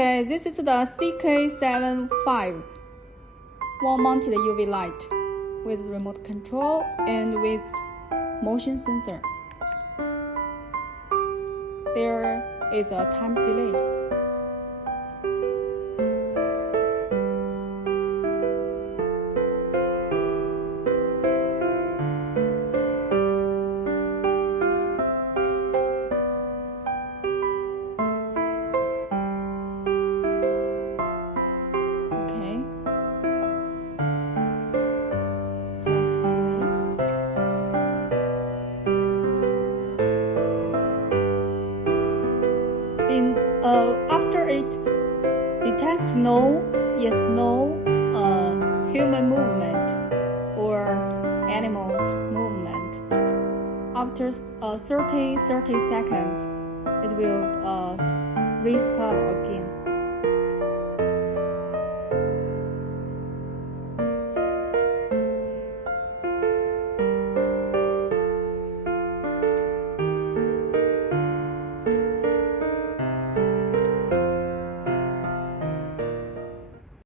Okay, this is the CK75 wall-mounted UV light with remote control and with motion sensor. There is a time delay. After it detects no human movement or animals movement, after 30 seconds, it will restart again.